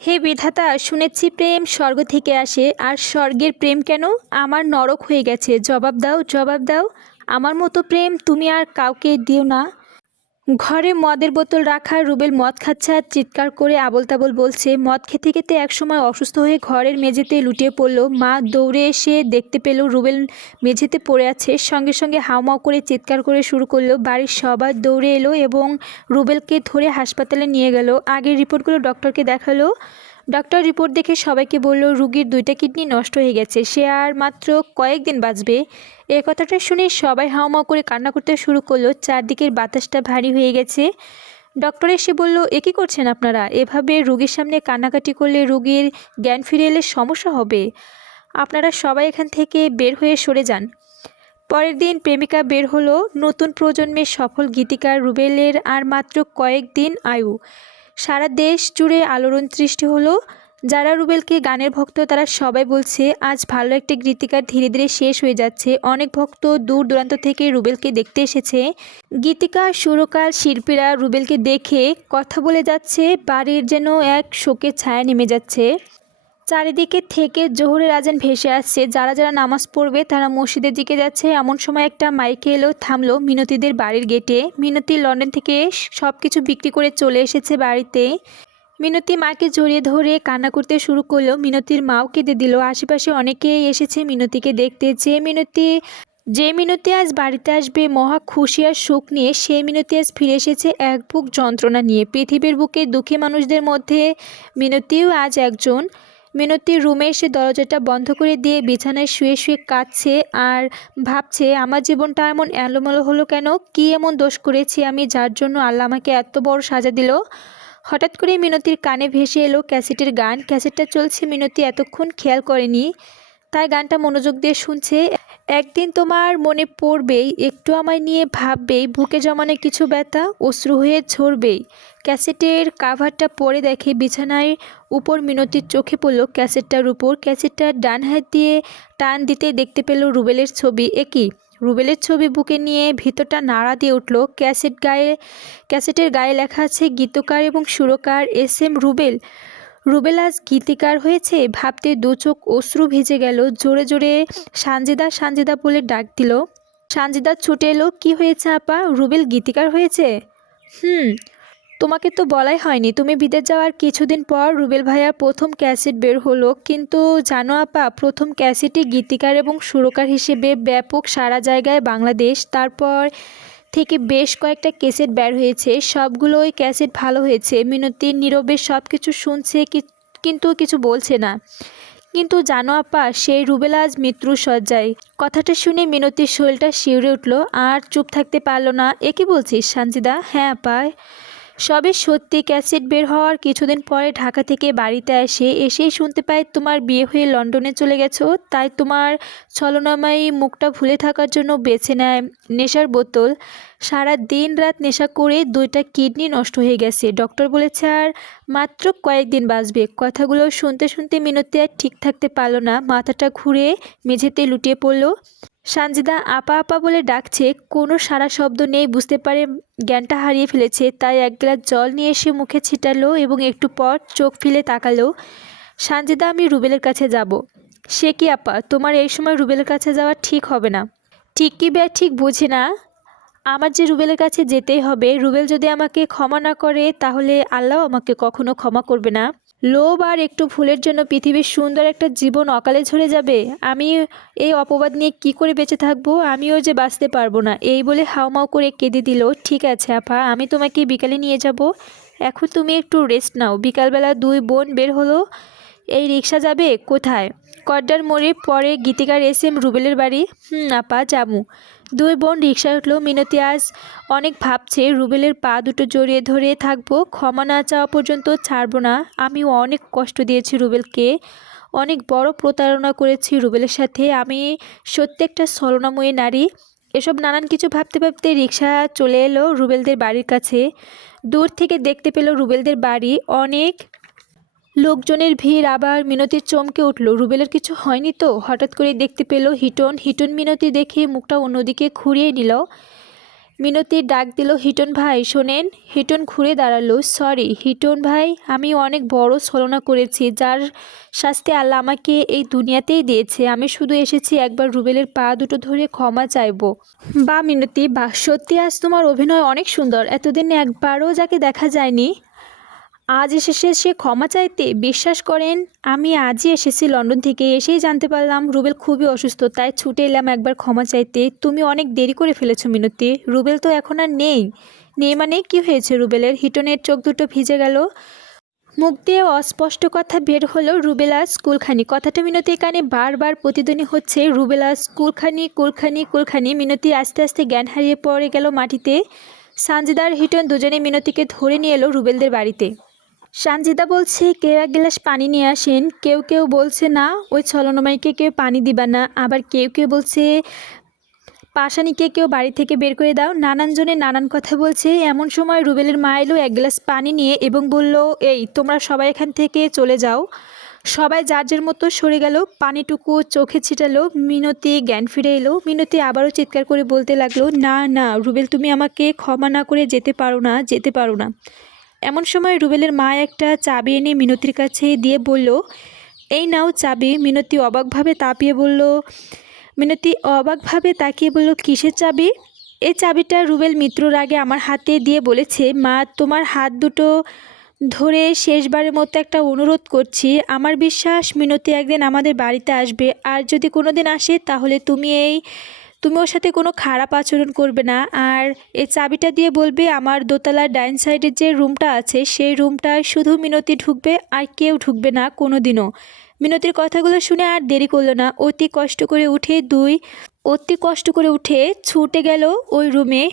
হে বিধাতা, শুনেছি প্রেম স্বর্গ থেকে আসে, আর স্বর্গের প্রেম কেন আমার নরক হয়ে গেছে? জবাব দাও, জবাব দাও। আমার মতো প্রেম তুমি আর কাউকে দিও না। ঘরে মদের বোতল রাখা, রুবেল মদ খাচ্ছে আর চিৎকার করে আবোল তাবোল বলছে। মদ খেতে খেতে একসময় অসুস্থ হয়ে ঘরের মেঝেতে লুটিয়ে পড়ল। মা দৌড়ে এসে দেখতে পেল রুবেল মেঝেতে পড়ে আছে। সঙ্গে সঙ্গে হাউমাউ করে চিৎকার করে শুরু করলো। বাড়ির সবাই দৌড়ে এলো এবং রুবেলকে ধরে হাসপাতালে নিয়ে গেল। আগের রিপোর্টগুলো ডক্টরকে দেখালো। ডক্টর রিপোর্ট দেখে সবাইকে বলল, রুগীর 2টা কিডনি নষ্ট হয়ে গেছে, সে আর মাত্র কয়েকদিন বাঁচবে। এই কথাটা শুনে সবাই হাউমাউ করে কান্না করতে শুরু করলো। চারদিকের বাতাসটা ভারী হয়ে গেছে। ডক্টর এসে বলল, এ কী করছেন আপনারা? এভাবে রুগীর সামনে কান্নাকাটি করলে রুগীর জ্ঞান ফিরে এলে সমস্যা হবে। আপনারা সবাই এখান থেকে বের হয়ে সরে যান। পরের দিন প্রেমিকা বের হলো। নতুন প্রজন্মের সফল গীতিকার রুবেলের আর মাত্র কয়েকদিন আয়ু। সারা দেশ জুড়ে আলোড়ন সৃষ্টি হলো। যারা রুবেলকে গানের ভক্ত তারা সবাই বলছে, আজ ভালো একটা গীতিকার ধীরে ধীরে শেষ হয়ে যাচ্ছে। অনেক ভক্ত দূর দূরান্ত থেকে রুবেলকে দেখতে এসেছে। গীতিকার, সুরকার, শিল্পীরা রুবেলকে দেখে কথা বলে যাচ্ছে। বাড়ির যেন এক শোকের ছায়া নেমে যাচ্ছে। চারিদিকে থেকে জোহরের আজান ভেসে আসছে। যারা যারা নামাজ পড়বে তারা মসজিদের দিকে যাচ্ছে। এমন সময় একটা মাইকে এলো, থামলো মিনতিদের বাড়ির গেটে। মিনতি লন্ডন থেকে সব কিছু বিক্রি করে চলে এসেছে বাড়িতে। মিনতি মাকে জড়িয়ে ধরে কান্না করতে শুরু করলো। মিনতির মাও কেঁদে দিল। আশেপাশে অনেকেই এসেছে মিনতিকে দেখতে। যে মিনতি আজ বাড়িতে আসবে মহা খুশি আর সুখ নিয়ে, সেই মিনতি আজ ফিরে এসেছে এক বুক যন্ত্রণা নিয়ে। পৃথিবীর বুকে দুঃখী মানুষদের মধ্যে মিনতিও আজ একজন। মিনতি রুমে এসে দরজাটা বন্ধ করে দিয়ে বিছানায় শুয়ে শুয়ে কাঁদছে আর ভাবছে, আমার জীবনটা এমন এলোমেলো হলো কেন? কি এমন দোষ করেছি আমি, যার জন্য আল্লাহ আমাকে এত বড় সাজা দিল? হঠাৎ করে মিনতির কানে ভেসে এলো ক্যাসেটের গান। ক্যাসেটটা চলছে, মিনতি এতক্ষণ খেয়াল করেনি, তাই গানটা মনোযোগ দিয়ে শুনছে। একদিন তোমার মনে পড়বেই, একটু আমায় নিয়ে ভাববেই, বুকে জমানো কিছু ব্যথা অশ্রু হয়ে ঝরবেই। ক্যাসেটের কাভারটা পরে দেখে বিছানায় উপর মিনতির চোখে পড়ল ক্যাসেটটার উপর। ক্যাসেটটার ডান হাত দিয়ে টান দিতে দেখতে পেল রুবেলের ছবি। একই রুবেলের ছবি বুকে নিয়ে ভিতরটা নাড়া দিয়ে উঠল। ক্যাসেটের গায়ে লেখা আছে, গীতকার এবং সুরকার এস.এম. রুবেল। রুবেল আজ গীতিকার হয়েছে ভাবতে দু চোখ অশ্রু ভিজে গেল। জোরে জোরে সানজিদা সানজিদা বলে ডাক দিল। সানজিদা ছুটে এলো। কি হয়েছে আপা? রুবেল গীতিকার হয়েছে? হুম, তোমাকে তো বলাই হয়নি। তুমি বিদেশ যাওয়ার কিছুদিন পর রুবেল ভাইয়ার প্রথম ক্যাসেট বের হলো। কিন্তু জানো আপা, প্রথম ক্যাসেটই গীতিকার এবং সুরকার হিসেবে ব্যাপক সারা জায়গায় বাংলাদেশ। তারপর থেকে বেশ কয়েকটা ক্যাসেট বের হয়েছে, সবগুলোই ক্যাসেট ভালো হয়েছে। মিনতি নীরবে সব কিছু শুনছে, কিন্তু কিছু বলছে না। কিন্তু জানো আপা, সেই রুবেল আজ মৃত্যুর শয্যায়। কথাটা শুনে মিনতির শরীরটা শিউরে উঠল আর চুপ থাকতে পারল না। এ কি বলছিস সানজিদা? হ্যাঁ আপা, সবই সত্যি। ক্যাসেট বের হওয়ার কিছুদিন পরে ঢাকা থেকে বাড়িতে এসেই শুনতে পাই তোমার বিয়ে হয়ে লন্ডনে চলে গেছো। তাই তোমার ছলনাময়ী মুখটা ভুলে থাকার জন্য বেছে নেয় নেশার বোতল। সারা দিন রাত নেশা করে 2টা কিডনি নষ্ট হয়ে গেছে। ডক্টর বলেছে আর মাত্র কয়েকদিন বাঁচবে। কথাগুলো শুনতে শুনতে মিনতি আর ঠিক থাকতে পারল না, মাথাটা ঘুরে মেঝেতে লুটিয়ে পড়ল। সানজিদা আপা আপা বলে ডাকছে, কোনো সারা শব্দ নেই। বুঝতে পারে জ্ঞানটা হারিয়ে ফেলেছে, তাই এক গ্লাস জল নিয়ে এসে মুখে ছিটালো এবং একটু পর চোখ ফেলে তাকালো। সানজিদা, আমি রুবেলের কাছে যাব। সে কি আপা, তোমার এই সময় রুবেলের কাছে যাওয়া ঠিক হবে না। ঠিক কি ব্যা ঠিক বুঝি না। আমার যে রুবেলের কাছে যেতেই হবে। রুবেল যদি আমাকে ক্ষমা না করে তাহলে আল্লাহ আমাকে কখনো ক্ষমা করবে না। লোভ আর একটু ভুলের জন্য পৃথিবীর সুন্দর একটা জীবন অকালে ঝরে যাবে। আমি এই অপবাদ নিয়ে কি করে বেঁচে থাকবো? আমিও যে বাঁচতে পারবো না। এই বলে হাউমাউ করে কেঁদে দিল। ঠিক আছে আপা, আমি তোমাকে বিকালে নিয়ে যাব। এখন তুমি একটু রেস্ট নাও। বিকালবেলা 2 বোন বের হলো। এই রিক্সা যাবে কোথায়? কড্ডার মোড়ে পরে গীতিকার এস.এম. রুবেলের বাড়ি। আপা, যাবো। 2 বোন রিক্সায় উঠলো। মিনতি আজ অনেক ভাবছে, রুবেলের পা দুটো জড়িয়ে ধরে থাকবো, ক্ষমা না চাওয়া পর্যন্ত ছাড়বো না। আমিও অনেক কষ্ট দিয়েছি রুবেলকে, অনেক বড় প্রতারণা করেছি রুবেলের সাথে। আমি সত্যি একটা ছলনাময়ী নারী। এসব নানান কিছু ভাবতে ভাবতে রিক্সা চলে এলো রুবেলদের বাড়ির কাছে। দূর থেকে দেখতে পেল রুবেলদের বাড়ি, অনেক লোকজনের ভিড়। আবার মিনতির চমকে উঠল, রুবেলের কিছু হয়নি তো? হঠাৎ করে দেখতে পেল হিটন। হিটন মিনতি দেখে মুখটা অন্যদিকে ঘুরিয়ে নিল। মিনতি ডাক দিল, হিটন ভাই শোনেন। হিটন ঘুরে দাঁড়ালো। সরি হিটন ভাই, আমি অনেক বড় ছলনা করেছি, যার শাস্তি আল্লাহ আমাকে এই দুনিয়াতেই দিয়েছে। আমি শুধু এসেছি একবার রুবেলের পা দুটো ধরে ক্ষমা চাইবো। বা মিনতি, বা সত্যি আজ তোমার অভিনয় অনেক সুন্দর। এতদিন একবারও যাকে দেখা যায়নি আজ এসেছে সে ক্ষমা চাইতে। বিশ্বাস করেন আমি আজই এসেছি লন্ডন থেকে, এসেই জানতে পারলাম রুবেল খুবই অসুস্থ, তাই ছুটে এলাম একবার ক্ষমা চাইতে। তুমি অনেক দেরি করে ফেলেছো মিনতি। রুবেল তো এখন আর নেই। নেই মানে কি হয়েছে রুবেলের? হিটনের চোখ দুটো ভিজে গেল, মুখ দিয়ে অস্পষ্ট কথা বের হলো, রুবেলা স্কুলখানি। কথাটা মিনতির কানে বারবার প্রতিধ্বনি হচ্ছে, রুবেলা স্কুলখানি, কুলখানি, কুলখানি। মিনতি আস্তে আস্তে জ্ঞান হারিয়ে পড়ে গেল মাটিতে। সানজিদা আর হিটন দুজনে মিনতিকে ধরে নিয়ে এলো রুবেলদের বাড়িতে। সানজিদা বলছে, কেউ এক গ্লাস পানি নিয়ে আসেন। কেউ কেউ বলছে না, ওই ছলনমাইকে কেউ পানি দিবা না। আবার কেউ কেউ বলছে পাশানিকে কেউ বাড়ি থেকে বের করে দাও। নানান জনে নানান কথা বলছে। এমন সময় রুবেলের মা এলো এক গ্লাস পানি নিয়ে এবং বলল, এই তোমরা সবাই এখান থেকে চলে যাও। সবাই যার যার মতো সরে গেল। পানিটুকু চোখে ছিটালো। মিনতি জ্ঞান ফিরে এলো। মিনতি আবারও চিৎকার করে বলতে লাগলো, না না রুবেল, তুমি আমাকে ক্ষমা না করে যেতে পারো না, যেতে পারো না। এমন সময় রুবেলের মা একটা চাবি এনে মিনতির কাছে দিয়ে বলল, এই নাও চাবি। মিনতি অবাকভাবে তাকিয়ে বলল, কিসের চাবি? এই চাবিটা রুবেল মৃত্যুর আগে আমার হাতে দিয়ে বলেছে, মা তোমার হাত দুটো ধরে শেষবারের মতো একটা অনুরোধ করছি। আমার বিশ্বাস মিনতি একদিন আমাদের বাড়িতে আসবে, আর যদি কোনো দিন আসে তাহলে তুমি ওর সাথে কোনো খারাপ আচরণ করবে না। আর এই চাবিটা দিয়ে বলবে, আমার দোতলার ডাইন সাইডের যে রুমটা আছে সেই রুমটায় শুধু মিনতি ঢুকবে, আর কেউ ঢুকবে না কোনো দিনও। মিনতির কথাগুলো শুনে আর দেরি করলো না। অতি কষ্ট করে উঠে ছুটে গেল ওই রুমে।